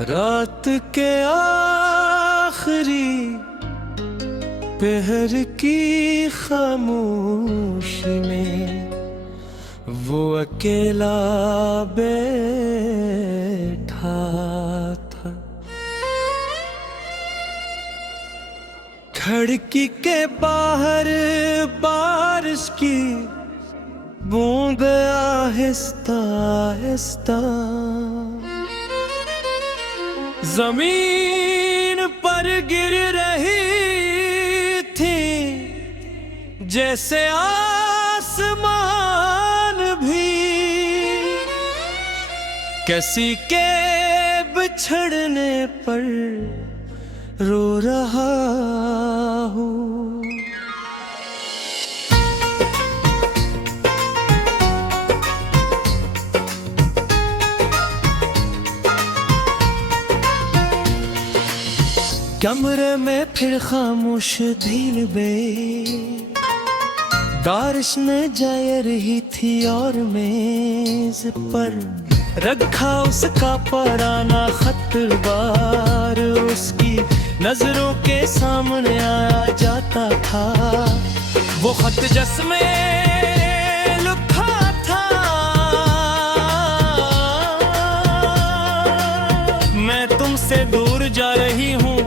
रात के आखिरी पहर की खामोशी में वो अकेला बैठा था। खिड़की के बाहर बारिश की बूंद आहिस्ता आहिस्ता जमीन पर गिर रही थी, जैसे आसमान भी किसी के बिछड़ने पर रो रहा हूँ। कमरे में फिर खामोश धील बे, बारिश ने जाए रही थी और मेज पर रखा उसका पुराना खत बार उसकी नजरों के सामने आया जाता था। वो खत जिसमें लिखा था, मैं तुमसे दूर जा रही हूँ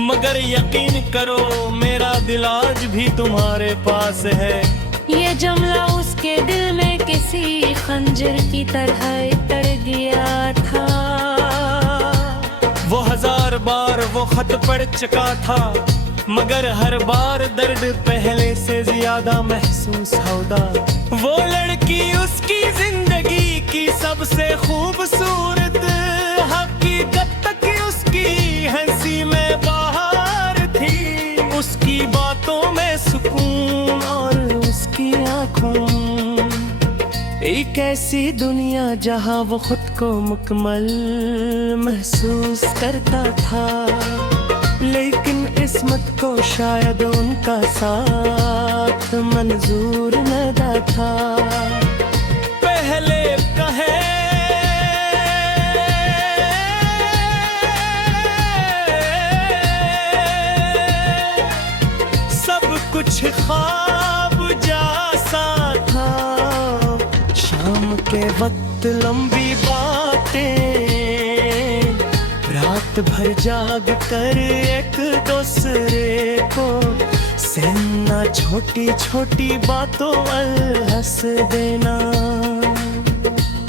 मगर यकीन करो मेरा दिल आज भी तुम्हारे पास है। ये जुमला उसके दिल में किसी खंजर की तरह उतर गया था। वो 1000 बार वो खत पढ़ चुका था मगर हर बार दर्द पहले से ज्यादा महसूस होता। वो लड़की उसकी जिंदगी की सबसे खूबसूरत हकीकत तक उसकी हंसी में बाहर थी, उसकी बातों में सुकून और उसकी आँखों एक ऐसी दुनिया जहाँ वो खुद को मुकम्मल महसूस करता था। लेकिन इस्मत को शायद उनका साथ मंजूर न था। पहले कहे सब कुछ ख्वाब जैसा था, शाम के वक्त लंबी बातें, रात भर जाग कर एक दूसरे को सहना, छोटी छोटी बातों हंस देना।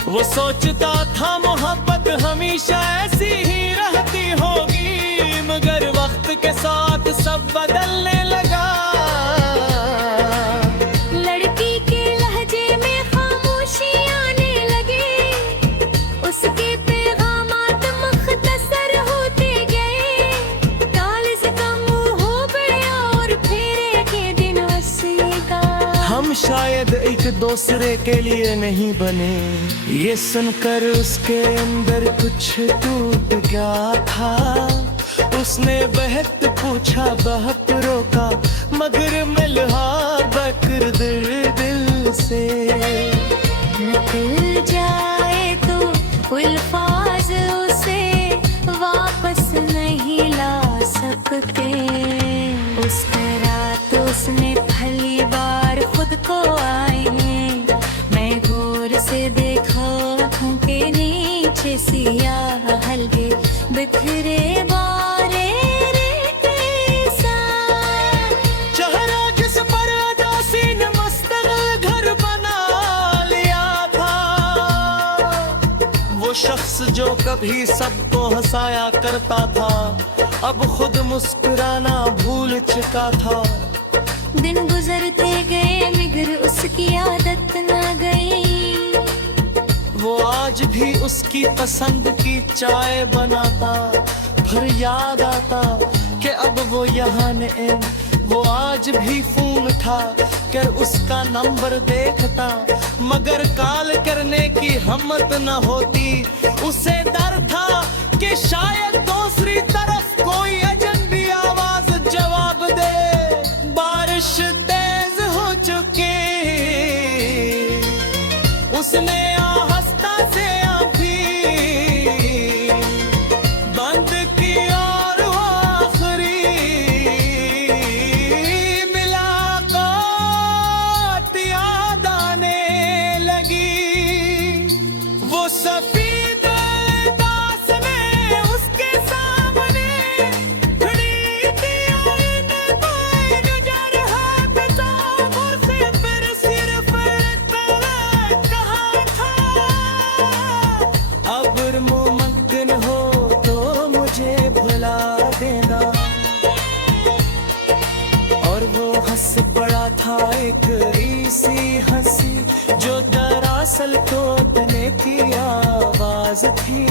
वो सोचता था मोहब्बत हमेशा ऐसी ही रहती होगी मगर वक्त के साथ सब बदलने लगा। लड़की के लहजे में खामोशी आने लगी, उसके पैगामात मुख्तसर होते गए, काल से कम हो गया और फेरे के दिन वसीका। हम शायद एक दूसरे के लिए नहीं बने, ये सुनकर उसके अंदर कुछ टूट गया था। उसने बहुत पूछा बहुत रोका मगर मिला बकर दिल से। निकल जाए तो अल्फाज उसे वापस नहीं ला सकते। उस रात उसने पहली बार खुद को आईने मैं गौर से देखा, आँखों के नीचे सियाह हल्के बिखरे बारे रेते सा। चेहरा जिस पर अदासी ने मुस्तकिल घर बना लिया था, वो शख्स जो कभी सबको हंसाया करता था अब खुद मुस्कुराना भूल चुका था। दिन गुजरते गए मगर उसकी आदत न गई, वो आज भी उसकी पसंद की चाय बनाता, फिर याद आता कि अब वो यहाँ नहीं। वो आज भी फोन उठा कर उसका नंबर देखता मगर कॉल करने की हिम्मत न होती। उसे डर था कि शायद दूसरी तरफ कोई अजनबी आवाज जवाब दे। बारिश तेज हो चुकी, उसने आहिस्ता से ऐसी हंसी जो दरअसल तोतने की आवाज थी।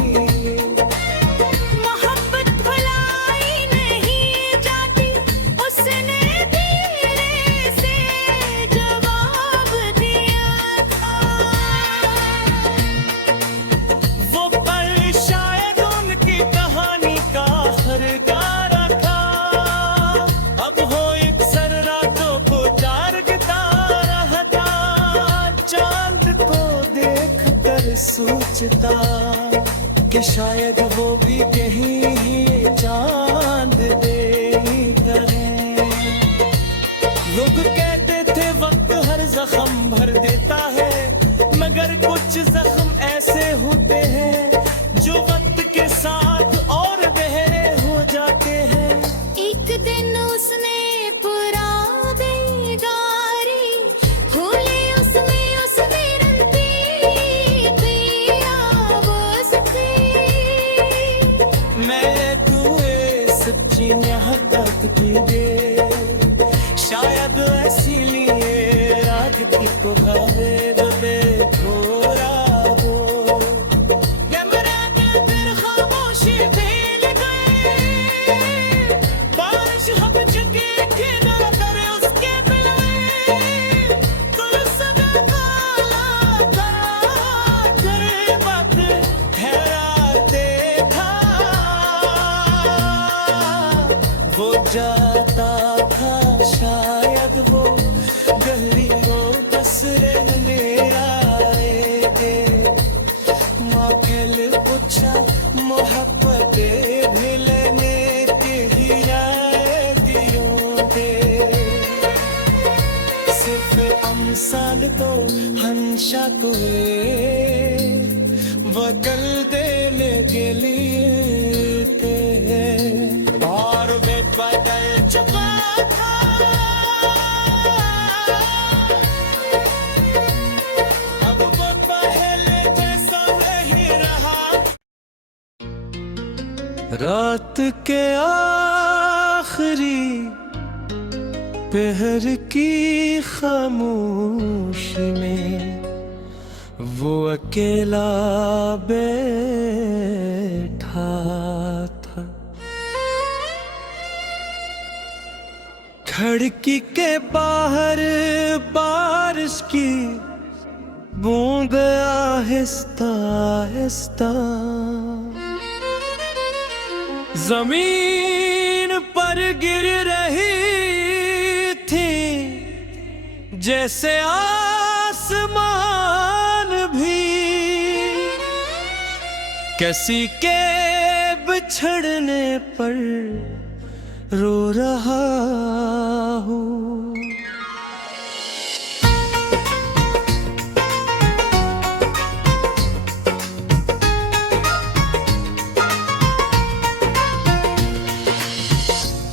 मोहब्बत भुलाई नहीं जाती, उसने धीरे से जवाब दिया था। वो पल शायद उनकी कहानी का हर गारा था। अब हो एक सर रातों को जागता रहता, चांद को देख कर सोचता कि शायद वो भी कहीं ही चांद देखा है। लोग कहते थे वक्त हर जख्म भर देता है, मगर कुछ जख्म ऐसे होते हैं जो वक्त के साथ और गहरे हो जाते हैं। एक दिन उसने पुरा बेगारी भूले, उसमें उसने रंती की आवाज़ थी। मैं तुम्हें सच्ची यहाँ तक की दे, शायद इसीलिए रात की पुकारे दबे थोड़ा वो। कैमरा के फिर खामोशी फैल गए, बारिश हक चुकी थी दर कर उसके दिल में। कुल सदा काला था करे वक्त हैरान देखा। वो जाता था शायद वो गहरी हो बसरे ले आए थे। माखिल पूछा मोहब्बत भी लेने की दियों दे। सिर्फ अमसाल तो हंशा तुए वकल देने के लिए थे। और वे बदल चुका था, अब वो पहले जैसा नहीं रहा। रात के आखिरी पहर की खामोशी में वो अकेला बैठा था। खिड़की के बाहर बारिश की बूंद आहिस्ता आहिस्ता जमीन पर गिर रही थी, जैसे आसमान भी किसी के बिछड़ने पर रो रहा हूँ।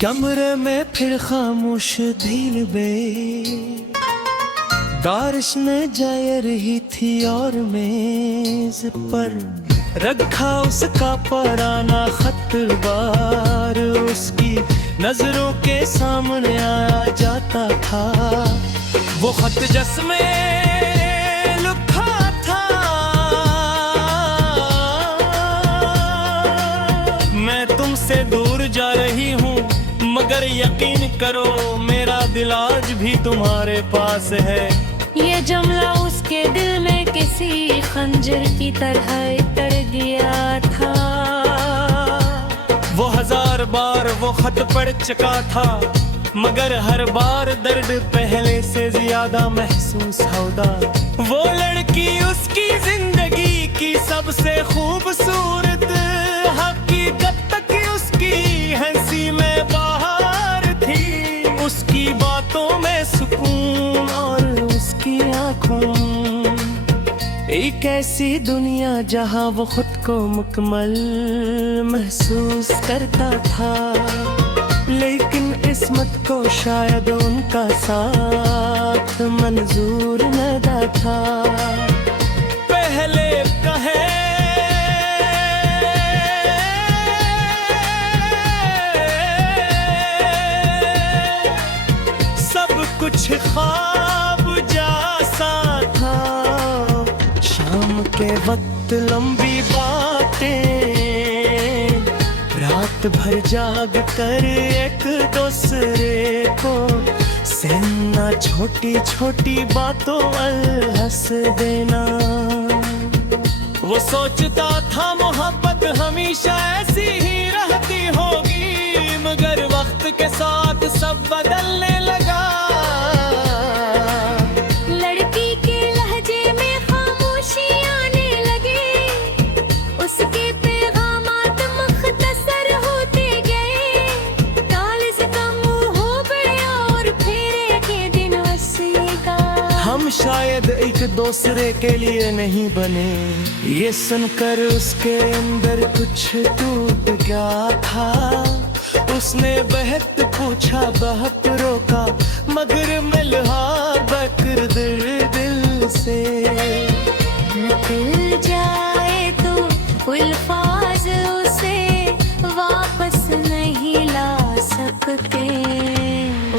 कमरे में फिर खामोश धील बे, बारिश ने जाए रही थी और मेज पर रखा उसका पुराना खत बार उसकी नजरों के सामने आया जाता था। वो खत जिसमें लिखा था, मैं तुमसे दूर जा रही हूँ मगर यकीन करो मेरा दिल आज भी तुम्हारे पास है। ये जुमला उसके दिल में किसी खंजर की तरह तर गया था। वो हजार बार वो खत पढ़ चुका था, मगर हर बार दर्द पहले से ज्यादा महसूस होता। वो लड़की उसकी जिंदगी की सबसे खूबसूरत, हकीकत तक उसकी हंसी में बाहर थी। उसकी बातों में सुकून और उसकी आंखों एक ऐसी दुनिया जहां वो खुद को मुकम्मल महसूस करता था। लेकिन किस्मत को शायद उनका साथ मंजूर न था। पहले कहे सब कुछ ख्वाब जा वक्त लंबी बातें, रात भर जाग कर एक दूसरे को सहना, छोटी छोटी बातों हंस देना। वो सोचता था मोहब्बत हमेशा ऐसी ही रहती होगी, मगर वक्त के साथ सब बदलने लगा। लड़की के लहजे में खामोशी आने लगी, उसके पैगामात मुख्तसर होते गए, काल से कम हो गया और फेरे के दिन वसीका। हम शायद एक दूसरे के लिए नहीं बने, ये सुनकर उसके अंदर कुछ टूट गया था। उसने बहुत पूछा, बहुत रोका, मगर मिला बकर दिल से। निकल जाए तो अल्फाज उसे वापस नहीं ला सकते।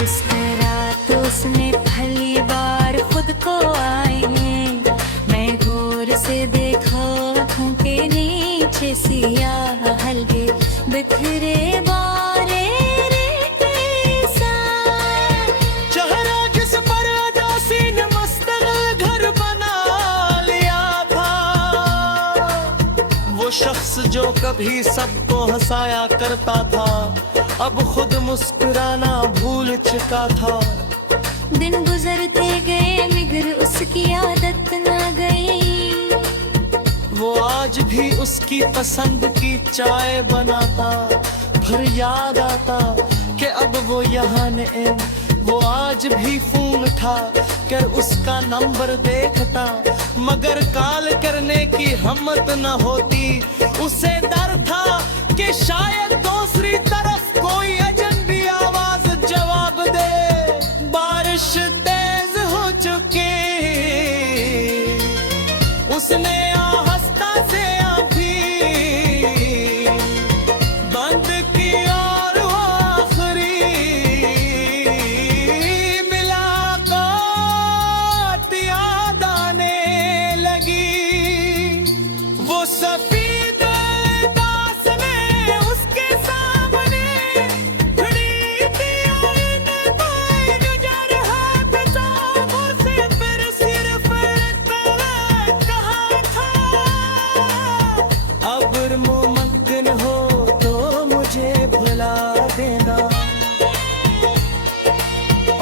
उस रात उसने पहली बार खुद को आईने मैं गौर से देखा, आँखों के नीचे सियाह हल्के बिखरे बारे सा। चेहरा जिस पर अदासी ने मुस्तकिल घर बना लिया था, वो शख्स जो कभी सबको हंसाया करता था, अब खुद मुस्कुराना भूल चुका था। दिन गुजरते गए मगर उसकी आदत न गई, वो आज भी उसकी पसंद की चाय बनाता, फिर याद आता कि अब वो यहाँ नहीं। वो आज भी फोन उठा कर उसका नंबर देखता, मगर कॉल करने की हिम्मत न होती। उसे डर था कि शायद दूसरी तरफ कोई अजनबी आवाज जवाब दे। बारिश तेज हो चुकी, उसने आहिस्ता से आंखें बंद की और वो आखिरी मुलाकात याद आने लगी। वो सफेद दास ने उसके सामने खड़ी थी, कोई गुजर हाथ सामों से फिर सिर्फ कहा था, अगर मुमकिन हो तो मुझे भुला देना।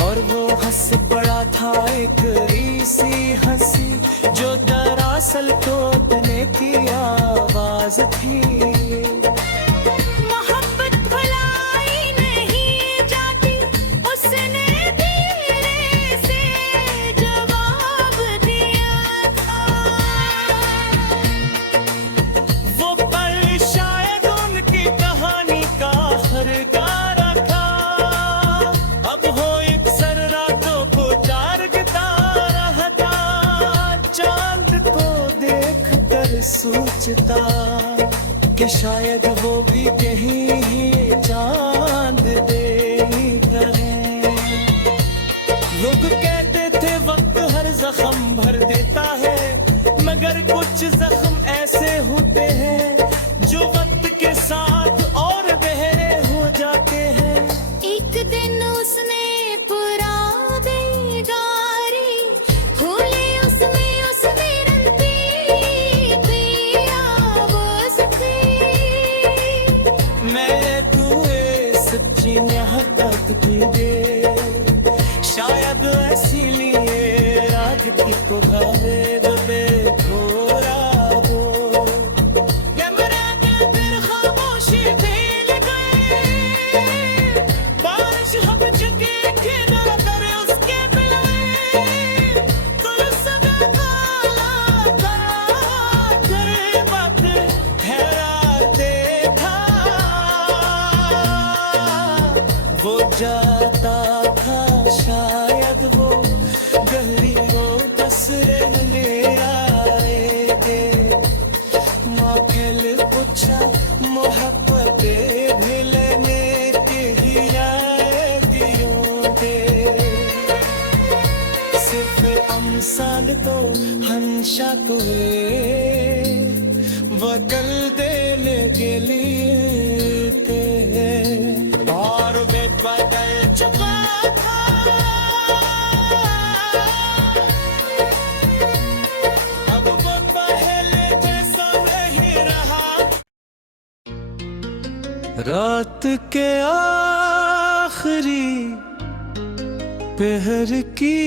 और वो हंस पड़ा था एक ऐसी हंसी जो दरअसल तोतने की आवाज थी। मोहब्बत भुलाई नहीं जाती, उसने धीरे से जवाब दिया था। वो पल शायद उनकी कहानी का हरगारा था। अब हो एक सर रातों को जागता रहता, चांद को देख कर सोचता कि शायद वो भी कहीं ही चांद देखा है। लोग कहते थे वक्त हर जख्म भर देता है, मगर कुछ जख्म ऐसे होते हैं जो वक्त के साथ और गहरे हो जाते हैं। एक दिन उसने पूरा बेगारी भूले, उसमें उसने रंती पिया आवाज थी। मैं तुम्हें सच्ची मोहब्बत की दे, शायद इसीलिए रात की को खाए दबे थोड़ा वो। कैमरा के फिर खामोशी फैल गई, बारिश हम चुकी खिला करे उसके मिले, कुल सगा काला करे वक्त हैरान देखा। वो जाता था शायद वो गहरी हो तस्वीर ले आए थे। माखिल पूछा मोहब्बत भी लेने की ही आए दियों दे। सिर्फ अमसाल तो हम हमेशा तुम्हें वकल देने के लिए थे और बेबदल चुका था। अब वो पहले जैसा नहीं रहा। रात के आखिरी पहर की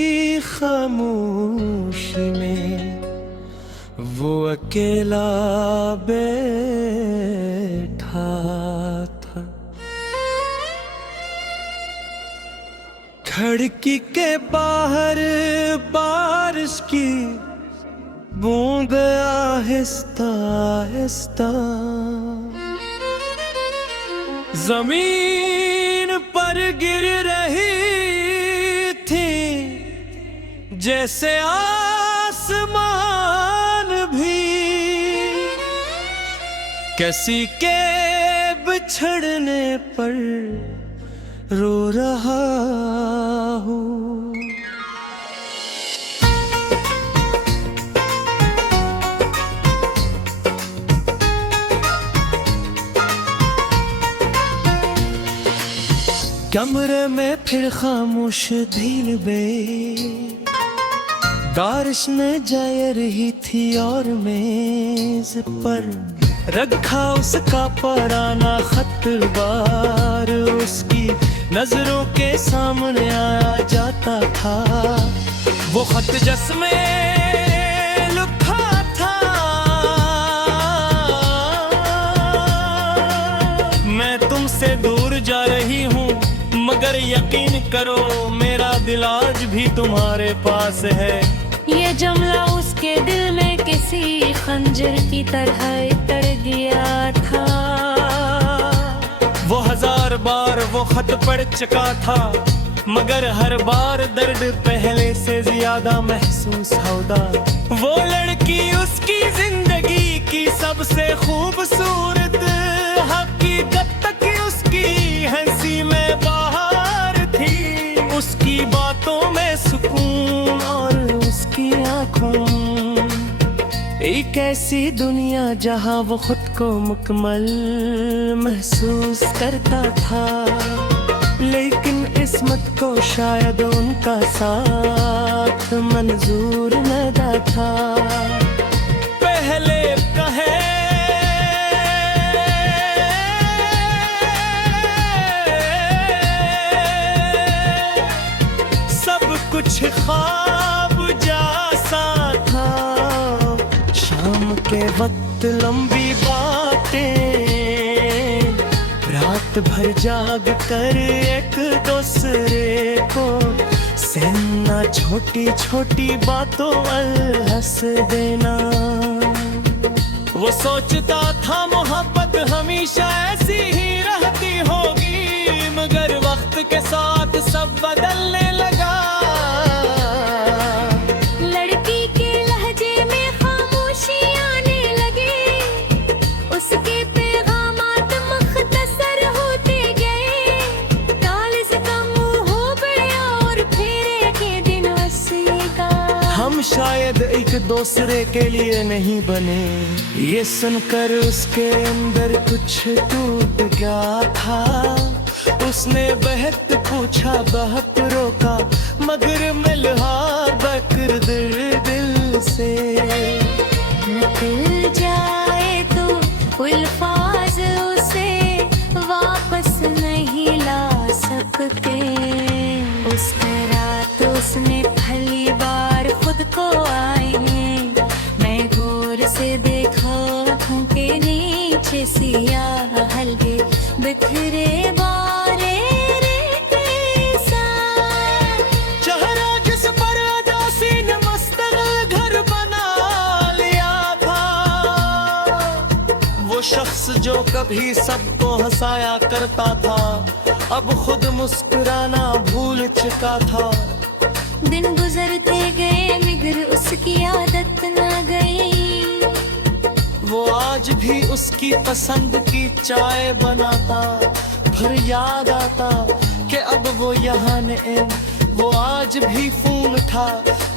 खामोशी में वो अकेला बैठा था। खिड़की के बाहर बारिश की बूंद आहिस्ता आहिस्ता जमीन पर गिर रही थी, जैसे आसमान भी किसी के बिछड़ने पर रो रहा हूँ। कमरे में फिर खामोश धील बे, बारिश ने जाए रही थी और मेज पर रखा उसका पुराना खत बार उसकी नजरों के सामने आया जाता था। वो खत जिसमें लिखा था, मैं तुमसे दूर जा रही हूँ मगर यकीन करो मेरा दिल आज भी तुम्हारे पास है। ये जुमला उसके दिल में किसी खंजर की तरह उतर गया था। वो 1000 बार वो खत पढ़ चुका था मगर हर बार दर्द पहले से ज्यादा महसूस होता। वो लड़की उसकी जिंदगी की सबसे खूबसूरत हकीकत तक उसकी हंसी में बाहर थी। उसकी बातों में सुकून और उसकी आंखों एक ऐसी दुनिया जहां वो खुद को मुकम्मल महसूस करता था। लेकिन इस्मत को शायद उनका साथ मंजूर न था। पहले कहे सब कुछ ख्वाब जैसा था। शाम के वक्त लंबी बातें, रात भर जाग कर एक दूसरे को सहना, छोटी छोटी बातों हंस देना। वो सोचता था मोहब्बत हमेशा ऐसी ही रहती होगी मगर वक्त के साथ सब बदलने लगा। लड़की के लहजे में खामोशी आने लगी, उसके पैगामात मुख्तसर होते गए। कालिज का मुंह हो गया और फेरे के दिन वसीका। हम शायद एक दूसरे के लिए नहीं बने, ये सुनकर उसके अंदर कुछ टूट गया था। उसने बहुत पूछा बहुत रोका मगर मिला बकर दिल से। निकल जाए तो अल्फाज उसे वापस नहीं ला सकते। उस रात उसने पहली बार खुद को आईने मैं गौर से देखा के नीचे सियाह हल्के बिखरे बारे चेहरा जिस पर अदासी ने मुस्तकिल घर बना लिया था। वो शख्स जो कभी सबको हंसाया करता था अब खुद मुस्कुराना भूल चुका था। दिन गुजरते गए मगर उसकी आदत न गई। वो आज भी उसकी पसंद की चाय बनाता, फिर याद आता कि अब वो यहाँ नहीं, वो आज भी फोन उठा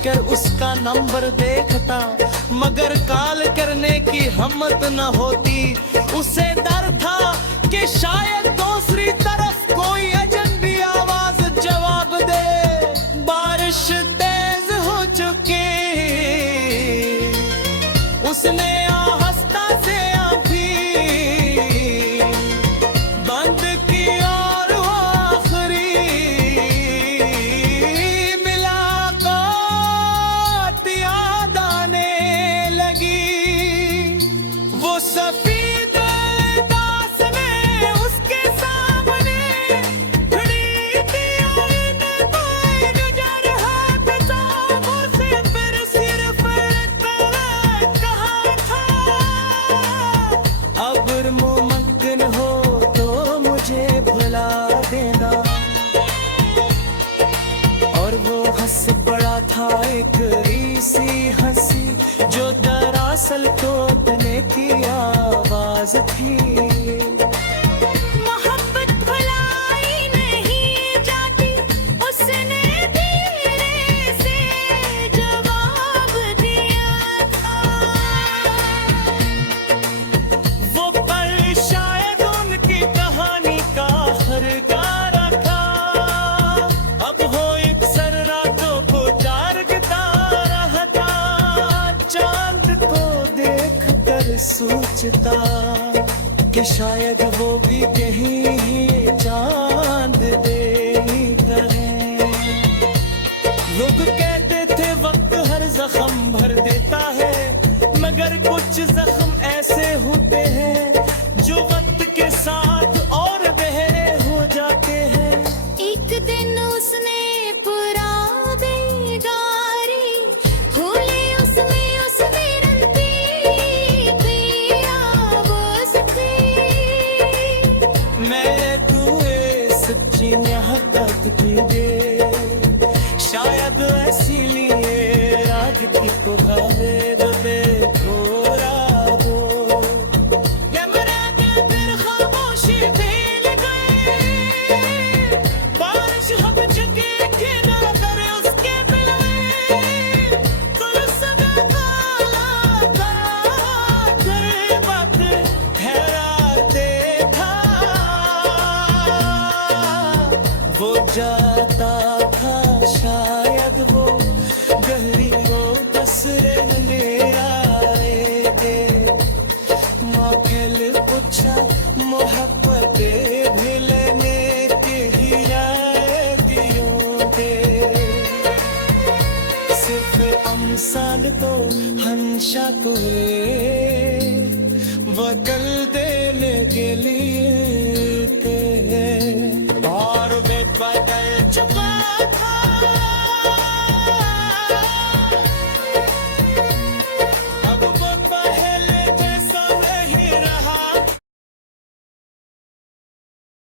कर उसका नंबर देखता, मगर कॉल करने की हिम्मत न होती। उसे डर था कि शायद दूसरी तरफ कोई अजनबी आवाज जवाब दे। बारिश तेज हो चुकी, उसने आहिस्ता से आंखें बंद की और वो आखिरी मुलाकात याद आने लगी। वो सफेद दास ने उसके सामने खड़ी थी, कोई गुजर हाथ सामों से फिर सिर्फ कहा था, अगर मुमकिन हो तो मुझे भुला देना। और वो हंस पड़ा था एक ऐसी हंसी जो दरअसल तोतने की आवाज थी। मोहब्बत भुलाई नहीं जाती, उसने धीरे से जवाब दिया था। वो पल शायद उनकी कहानी का हर गारा था। अब हो एक सर रातों को जागता रहता, चांद को देख कर सोचता कि शायद वो भी कहीं ही चांद देखा है। लोग कहते थे वक्त हर जख्म भर देता है, मगर कुछ जख्म ऐसे होते हैं जो वक्त के साथ और गहरे हो जाते हैं। एक दिन उसने पुरा बेगारी भूले, उसमें उसने रंती की आवाज थी। मैं तुए सच्ची मोहब्बत की दे, शायद इसीलिए रात की को खावे दबे थोड़ा दो। कैमरा के फिर खामोशी फैल गई, बारिश हम चुकी कि न करे उसके बिलवे। कुल सदा काला कर वक्त ठहराते था, वो जाता था शायद वो गहरी वो तस्वीर ले आए थे। माखिल पूछा मोहब्बत भी लेने की हिरायतियों दे, सिर्फ अमसाल तो हंशा को वकल देने के लिए थे।